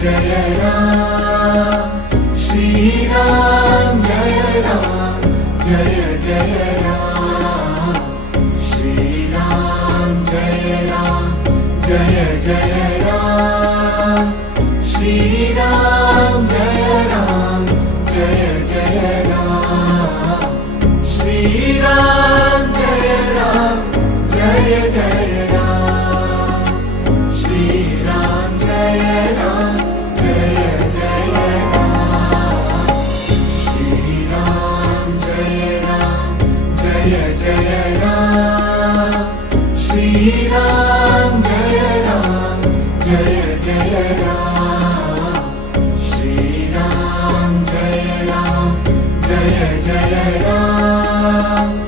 Jai Ram Shriram Jai Ram Jai Jai Ram Shriram Jai Ram Jai Jai Ram Shriram Jai Ram Jai Jai Ram Shriram Jai Ram Jai Jai Ram Shriram Jai Ram Jai Jai Ram Shriram Jai Ram Jai Jai Ram Shriram Jai Ram Jai Jai Ram Shriram Jai Ram Jai Jai Ram